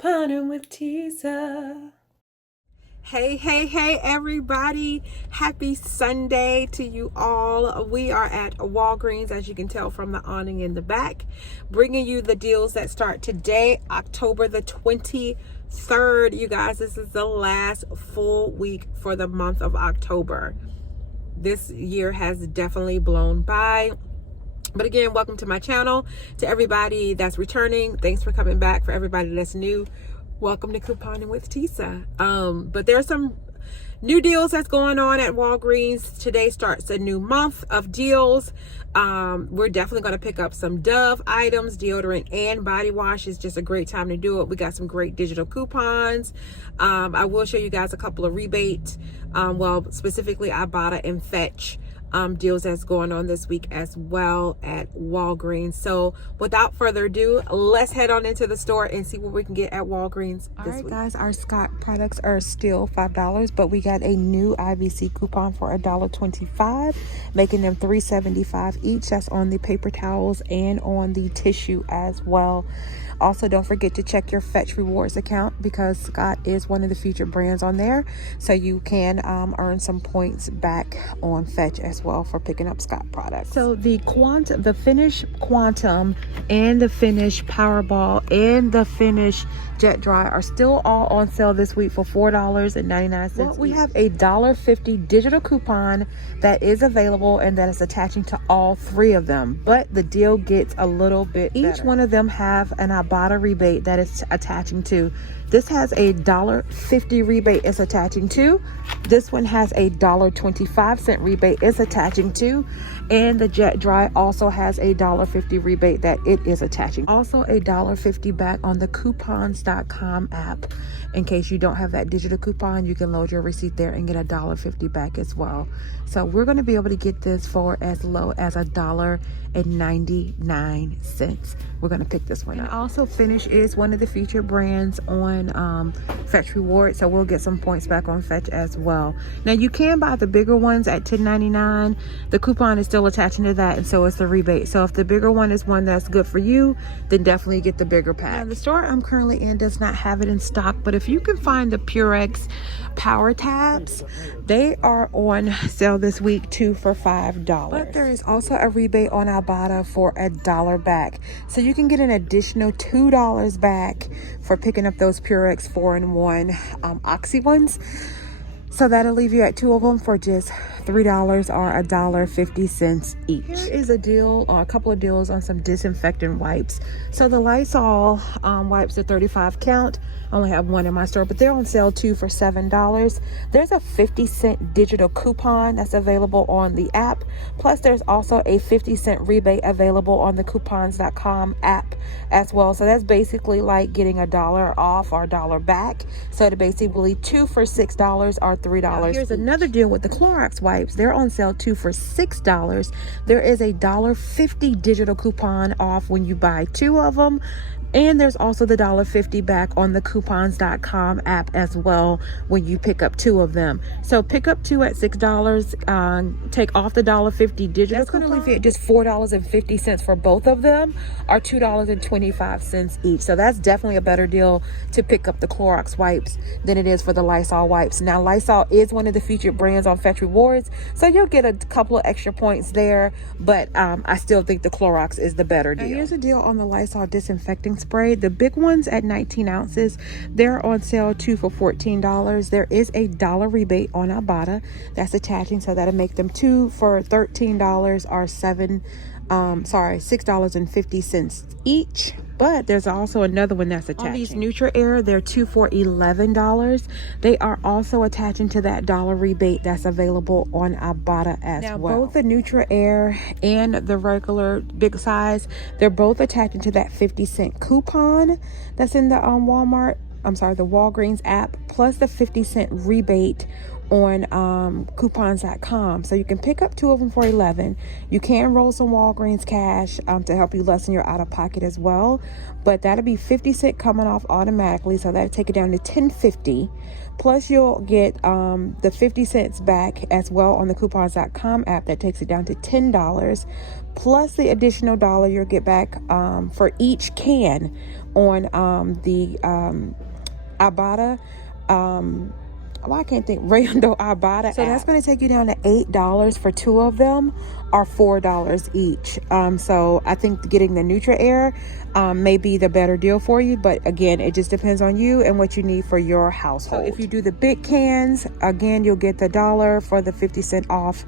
Couponing with Tisa. Hey, everybody. Happy Sunday to you all. We are at Walgreens, as you can tell from the awning in the back, bringing you the deals that start today, October the 23rd. You guys, this is the last full week for the month of October. This year has definitely blown by. But again, welcome to my channel. To everybody that's returning, thanks for coming back. For everybody that's new, welcome to Couponing with Tisa. But there's some new deals that's going on at Walgreens. Today starts a new month of deals. We're definitely going to pick up some Dove items, deodorant and body wash. Is just a great time to do it. We got some great digital coupons. I will show you guys a couple of rebates. Specifically Ibotta and Fetch deals that's going on this week as well at Walgreens. So without further ado, let's head on into the store and see what we can get at Walgreens this week. Guys, our Scott products are still $5, but we got a new IBC coupon for $1.25, making them $3.75 each. That's on the paper towels and on the tissue as well. Also, don't forget to check your Fetch Rewards account because Scott is one of the featured brands on there. So you can earn some points back on Fetch as well for picking up Scott products. So the Finish Quantum and the Finish Powerball and the Finish Jet Dry are still all on sale this week for $4.99. Well, we have a $1.50 digital coupon that is available and that is attaching to all three of them. But the deal gets a little bit better. Each one of them have an Ibotta rebate that is attaching to. This has a $1.50 rebate is attaching to. This one has a $1.25 rebate is attaching to. And the Jet Dry also has a $1.50 rebate that it is attaching. Also a $1.50 back on the coupons.com app. In case you don't have that digital coupon, you can load your receipt there and get a $1.50 back as well. So we're going to be able to get this for as low as $1.99. We're going to pick this one up. And also Finish is one of the featured brands on Fetch Rewards, so we'll get some points back on Fetch as well. Now you can buy the bigger ones at $10.99. The coupon is still attaching to that, and so is the rebate. So if the bigger one is one that's good for you, then definitely get the bigger pack. Now, the store I'm currently in does not have it in stock, but if you can find the Purex power tabs, they are on sale this week too for $5. But there is also a rebate on Ibotta for $1 back, so you can get an additional $2 back for picking up those Purex 4-in-1 Oxy ones. So that'll leave you at two of them for just $3 or $1.50 each. Here is a deal, or a couple of deals on some disinfectant wipes. So the Lysol wipes, the 35 count. I only have one in my store, but they're on sale too for $7. There's a 50-cent digital coupon that's available on the app. Plus there's also a 50-cent rebate available on the coupons.com app as well. So that's basically like getting $1 off or $1 back. So it's basically two for $6 or $3. Now, here's another deal with the Clorox wipes. They're on sale too for $6. There is a $1.50 digital coupon off when you buy two of them. And there's also the $1.50 back on the coupons.com app as well when you pick up two of them. So pick up two at $6, take off the $1.50 digital coupon. That's going to leave you at just $4.50 for both of them, or $2.25 each. So that's definitely a better deal to pick up the Clorox wipes than it is for the Lysol wipes. Now, Lysol is one of the featured brands on Fetch Rewards, so you'll get a couple of extra points there, but I still think the Clorox is the better deal. Now, here's a deal on the Lysol disinfecting spray. The big ones at 19 ounces, they're on sale too for $14. There is a $1 rebate on Ibotta that's attaching, so that'll make them two for $13 or $6.50 each. But there's also another one that's attaching. On these Nutri-Air, they're two for $11. They are also attaching to that $1 rebate that's available on Ibotta as well. Now, both the Nutri-Air and the regular big size, they're both attaching to that 50-cent coupon that's in the the Walgreens app, plus the 50-cent rebate on coupons.com. So you can pick up 2 of them for $11. You can roll some Walgreens cash to help you lessen your out-of-pocket as well. But that'll be 50 cents coming off automatically. So that'll take it down to $10.50. Plus you'll get the 50 cents back as well on the coupons.com app. That takes it down to $10. Plus the additional $1 you'll get back for each can on the Ibotta. I can't think. Rando Ibotta. So that's going to take you down to $8 for 2 of them, or $4 each. So I think getting the Nutri-Air may be the better deal for you. But again, it just depends on you and what you need for your household. So if you do the big cans, again, you'll get the $1 for the 50 cent off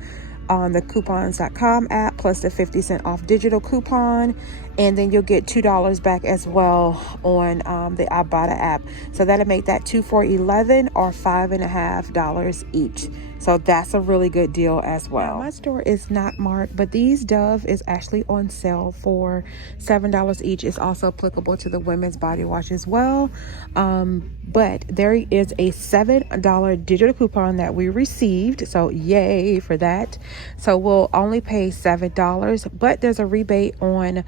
on the coupons.com app, plus the 50 cent off digital coupon, and then you'll get $2 back as well on the Ibotta app. So that'll make that 2 for $11 or $5.50 each. So that's a really good deal as well. Now, my store is not marked, but these Dove is actually on sale for $7 each. It's also applicable to the women's body wash as well. But there is a $7 digital coupon that we received. So yay for that. So we'll only pay $7, but there's a rebate on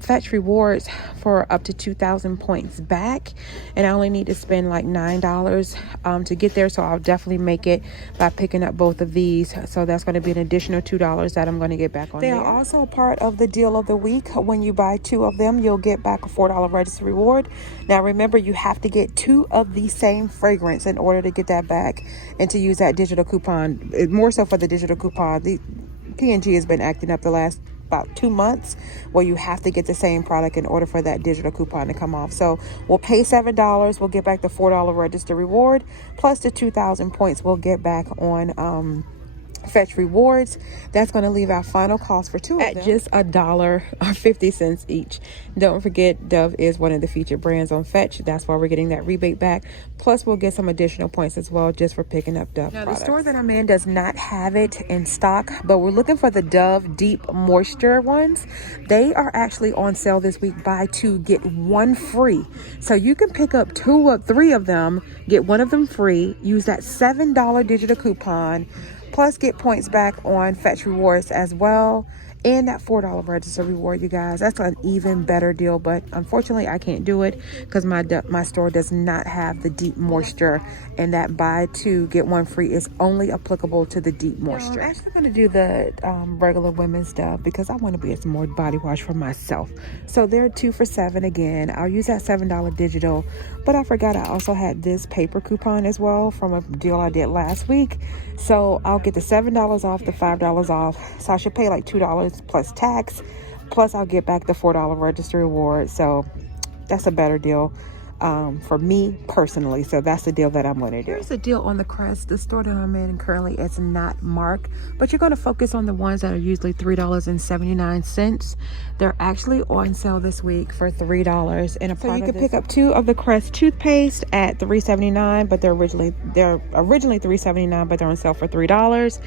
Fetch Rewards for up to 2,000 points back. And I only need to spend like $9 to get there. So I'll definitely make it by picking up both of these. So that's going to be an additional $2 that I'm going to get back on. They are also part of the deal of the week. When you buy 2 of them, you'll get back a $4 register reward. Now remember, you have to get 2 of the same fragrance in order to get that back and to use that digital coupon. More so for the digital coupon. The P&G has been acting up the last about 2 months where you have to get the same product in order for that digital coupon to come off. So we'll pay $7. We'll get back the $4 register reward, plus the 2,000 points we'll get back on Fetch Rewards. That's going to leave our final cost for 2 of them at just $1 or 50 cents each. Don't forget, Dove is one of the featured brands on Fetch. That's why we're getting that rebate back. Plus we'll get some additional points as well just for picking up Dove products. The store that I'm in does not have it in stock, but we're looking for the Dove Deep Moisture ones. They are actually on sale this week. Buy 2, get 1 free. So you can pick up 2 or 3 of them, get 1 of them free, use that $7 digital coupon, plus get points back on Fetch Rewards as well, and that $4 register reward, you guys. That's an even better deal, but unfortunately I can't do it because my store does not have the Deep Moisture, and that buy 2 get 1 free is only applicable to the Deep Moisture. I'm actually going to do the regular women's stuff because I want to be some more body wash for myself. So they're 2 for $7 again. I'll use that $7 digital, but I forgot I also had this paper coupon as well from a deal I did last week. So I'll get the $7 off, the $5 off. So I should pay like $2 plus tax. Plus I'll get back the $4 register reward. So that's a better deal for me personally. So that's the deal that I'm going to do. Here's a deal on the Crest. The store that I'm in currently is not marked, but you're going to focus on the ones that are usually $3.79. They're actually on sale this week for $3. And so you can pick up 2 of the Crest toothpaste at $3.79, but they're originally $3.79, but they're on sale for $3.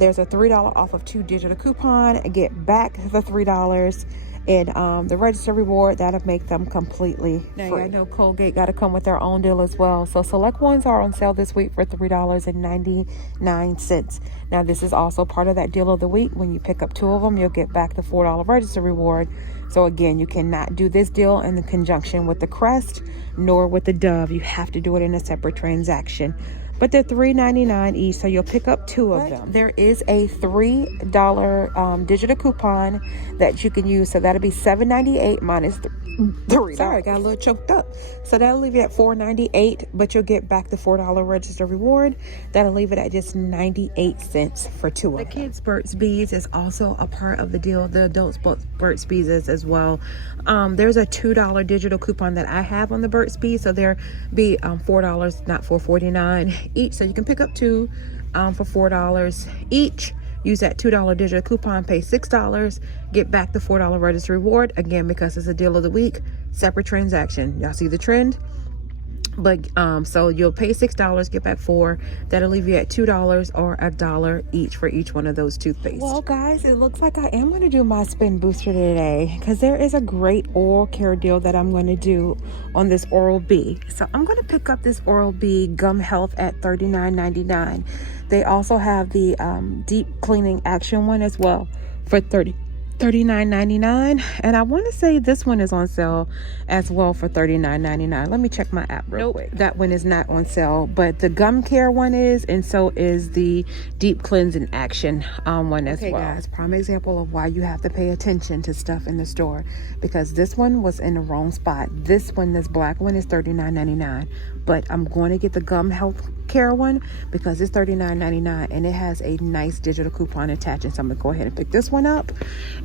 There's a $3 off of 2 digital coupon and get back the $3. And the register reward, that'll make them completely free. I know Colgate got to come with their own deal as well. So select ones are on sale this week for $3.99. Now this is also part of that deal of the week. When you pick up 2 of them, you'll get back the $4 register reward. So again, you cannot do this deal in conjunction with the Crest nor with the Dove. You have to do it in a separate transaction. But they're $3.99 each, so you'll pick up 2 of them. There is a $3 digital coupon that you can use, so that'll be $7.98 minus $3. Sorry, I got a little choked up. So that'll leave you at $4.98, but you'll get back the $4 register reward. That'll leave it at just 98 cents for 2 of them. The kids' Burt's Bees is also a part of the deal. The adults' Burt's Bees is as well. There's a $2 digital coupon that I have on the Burt's Bees, so there be $4, not $4.49 each. So you can pick up 2 for $4 each. Use that $2 digital coupon, pay $6, get back the $4 register reward. Again, because it's a deal of the week, separate transaction. Y'all see the trend? But so you'll pay $6, get back $4. That'll leave you at $2 or $1 each for each one of those toothpaste. Well, guys, it looks like I am going to do my spin booster today because there is a great oral care deal that I'm going to do on this Oral-B. So I'm going to pick up this Oral-B Gum Health at $39.99. They also have the deep cleaning action one as well for $39.99, and I want to say this one is on sale as well for $39.99. Let me check my app real quick. That one is not on sale, but the gum care one is, and so is the deep cleansing action one as well. Okay, guys, prime example of why you have to pay attention to stuff in the store, because this one was in the wrong spot. This one, this black one, is $39.99, but I'm going to get the gum health care one because it's $39.99 and it has a nice digital coupon attached, and so I'm gonna go ahead and pick this one up.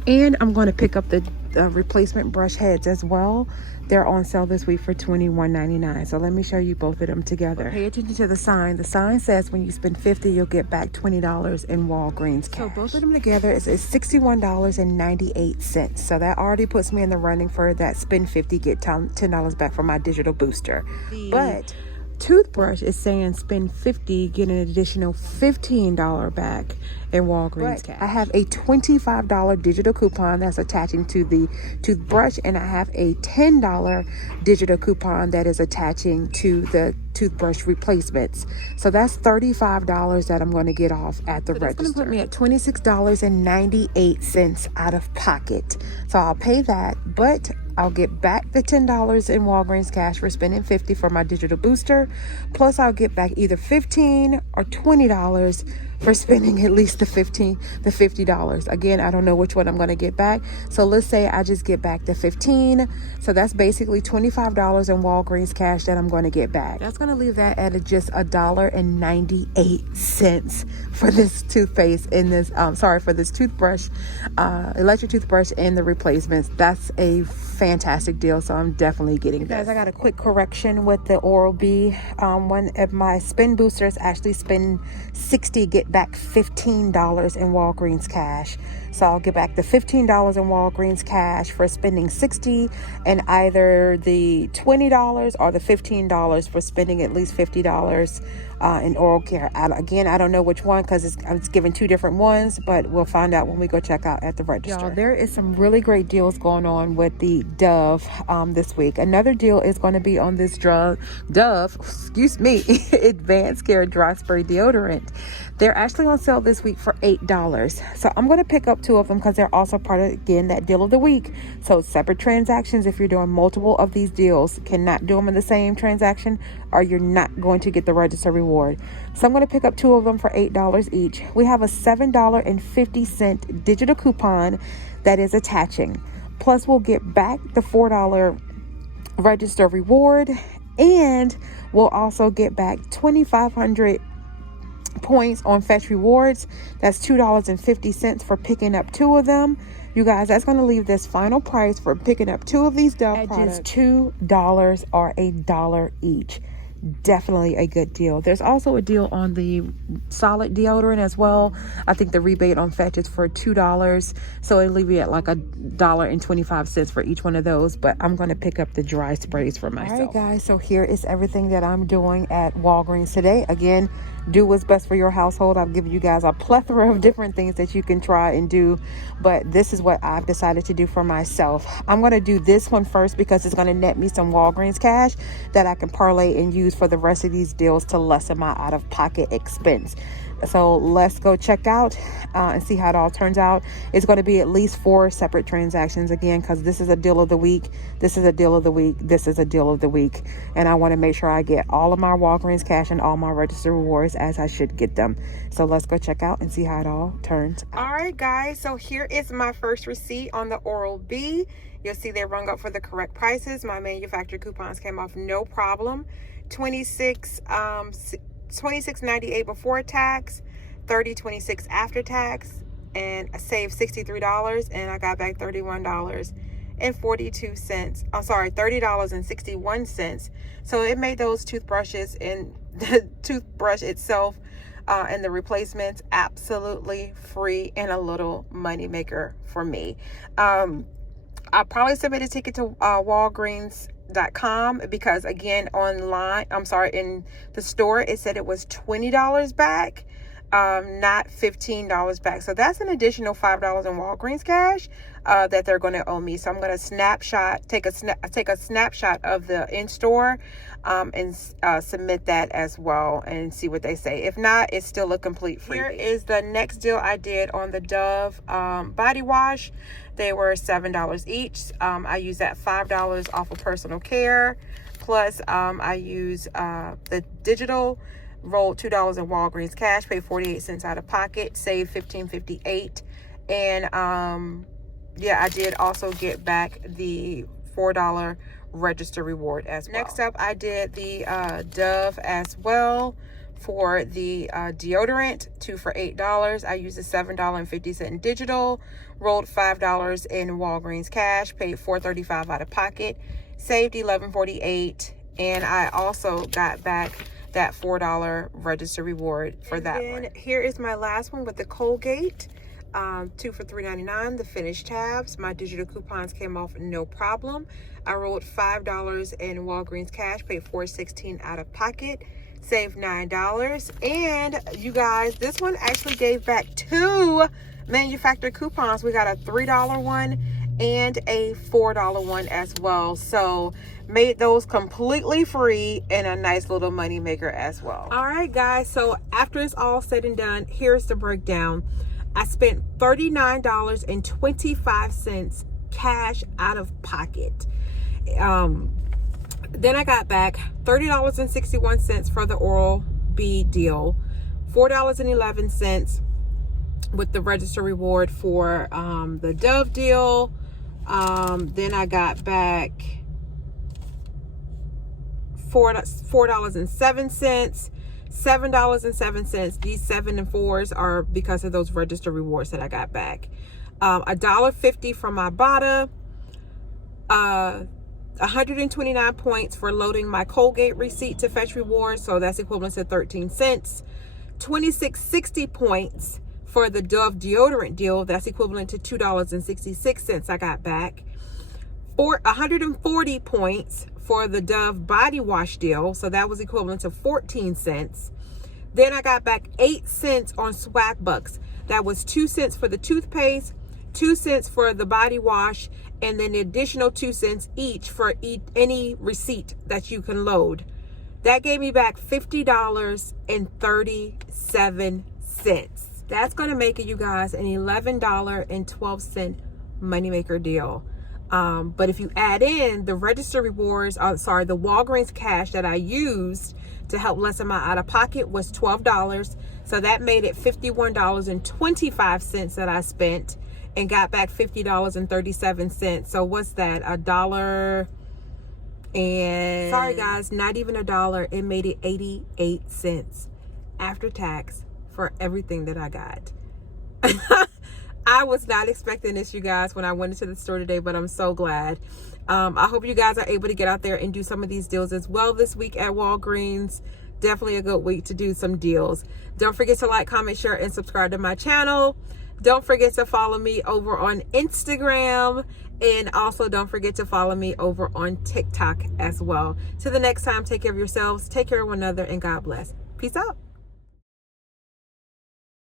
And I'm going to pick up the replacement brush heads as well. They're on sale this week for $21.99. So let me show you both of them together. Pay attention to the sign. The sign says when you spend $50, you'll get back $20 in Walgreens cash. So both of them together is $61.98. So that already puts me in the running for that spend $50, get $10 back for my digital booster. But Toothbrush is saying spend $50, get an additional $15 back in Walgreens cash. I have a $25 digital coupon that's attaching to the toothbrush, and I have a $10 digital coupon that is attaching to the toothbrush replacements. So that's $35 that I'm going to get off at the register. That's going to put me at $26.98 out of pocket. So I'll pay that, but I'll get back the $10 in Walgreens cash for spending $50 for my digital booster. Plus I'll get back either $15 or $20 for spending at least the $50. Again, I don't know which one I'm going to get back. So let's say I just get back the $15. So that's basically $25 in Walgreens cash that I'm going to get back. That's going to leave that at just $1.98 for this toothpaste in this, for this toothbrush, electric toothbrush and the replacements. That's a fantastic deal. So I'm definitely getting this. Guys, I got a quick correction with the Oral-B. One of my spin boosters actually spend $60, get back $15 in Walgreens cash. So I'll get back the $15 in Walgreens cash for spending $60, and either the $20 or the $15 for spending at least $50 in oral care. Again, I don't know which one because it's given two different ones, but we'll find out when we go check out at the register. Y'all, there is some really great deals going on with the Dove this week. Another deal is going to be on this Dove, Advanced Care Dry Spray Deodorant. They're actually on sale this week for $8. So I'm going to pick up two of them because they're also part of, again, that deal of the week. So separate transactions, if you're doing multiple of these deals, cannot do them in the same transaction or you're not going to get the register reward. So I'm going to pick up two of them for $8 each. We have a $7.50 digital coupon that is attaching. Plus we'll get back the $4 register reward, and we'll also get back 2,500 points on Fetch Rewards. That's $2.50 for picking up two of them. You guys, that's going to leave this final price for picking up two of these Dove products at just $2 or $1 each. Definitely a good deal. There's also a deal on the solid deodorant as well. I think the rebate on Fetch is for $2, so it'll leave you at like $1.25 for each one of those, but I'm going to pick up the dry sprays for myself. All right, guys, so here is everything that I'm doing at Walgreens today. Again, do what's best for your household. I've given you guys a plethora of different things that you can try and do, but this is what I've decided to do for myself. I'm going to do this one first because it's going to net me some Walgreens cash that I can parlay and use for the rest of these deals to lessen my out-of-pocket expense. So let's go check out and see how it all turns out. It's going to be at least 4 separate transactions again, because this is a deal of the week, this is a deal of the week, this is a deal of the week, and I want to make sure I get all of my Walgreens cash and all my register rewards as I should get them. So let's go check out and see how it all turns out. All right, guys, so here is my first receipt on the Oral-B. You'll see they rung up for the correct prices. My manufacturer coupons came off no problem. $26.98 before tax, $30.26 after tax, and I saved $63, and I got back $31.42. I'm sorry, $30.61. So it made those toothbrushes and the toothbrush itself and the replacements absolutely free and a little money maker for me. I'll probably submit a ticket to Walgreens Walgreens.com, because again, in the store, it said it was $20 back, not $15 back. So that's an additional $5 in Walgreens cash that they're going to owe me. So I'm going to take a snapshot of the in-store and submit that as well and see what they say. If not, it's still a complete free. Here is the next deal I did on the Dove body wash. They were $7 each. I used that $5 off of personal care. Plus, I used the digital, rolled $2 in Walgreens cash, paid 48 cents out of pocket, saved $15.58. And yeah, I did also get back the $4 register reward as well. Next up, I did the Dove as well for the deodorant, 2 for $8. I used a $7.50 digital, rolled $5 in Walgreens cash, paid $4.35 out of pocket, saved $11.48. And I also got back that $4 register reward for that one. Here is my last one with the Colgate. 2 for $3.99, the finished tabs. My digital coupons came off no problem. I rolled $5 in Walgreens cash, paid $4.16 out of pocket, saved $9. And you guys, this one actually gave back 2 manufacturer coupons. We got a $3 one and a $4 one as well. So made those completely free and a nice little money maker as well. All right, guys. So after it's all said and done, here's the breakdown. I spent $39.25 cash out of pocket. Then I got back $30.61 for the Oral-B deal, $4.11 with the register reward for the Dove deal. Then I got back $4.07. $7.07. These 7 and 4s are because of those register rewards that I got back. $1.50 from my Ibotta. 129 points for loading my Colgate receipt to fetch rewards, so that's equivalent to 13 cents. 2660 points for the Dove deodorant deal, that's equivalent to $2.66 I got back. 140 points for the Dove body wash deal, so that was equivalent to 14 cents. Then I got back 8 cents on swag bucks. That was 2 cents for the toothpaste, 2 cents for the body wash, and then the additional 2 cents each for any receipt that you can load. That gave me back $50.37. That's going to make it, you guys, an $11.12 moneymaker deal. But if you add in the register rewards, the Walgreens cash that I used to help lessen my out-of-pocket was $12. So that made it $51.25 that I spent and got back $50.37. So what's that? $1 and... Sorry guys, not even $1. It made it 88 cents after tax for everything that I got. I was not expecting this, you guys, when I went into the store today, but I'm so glad. I hope you guys are able to get out there and do some of these deals as well this week at Walgreens. Definitely a good week to do some deals. Don't forget to like, comment, share, and subscribe to my channel. Don't forget to follow me over on Instagram. And also don't forget to follow me over on TikTok as well. Till the next time, take care of yourselves, take care of one another, and God bless. Peace out.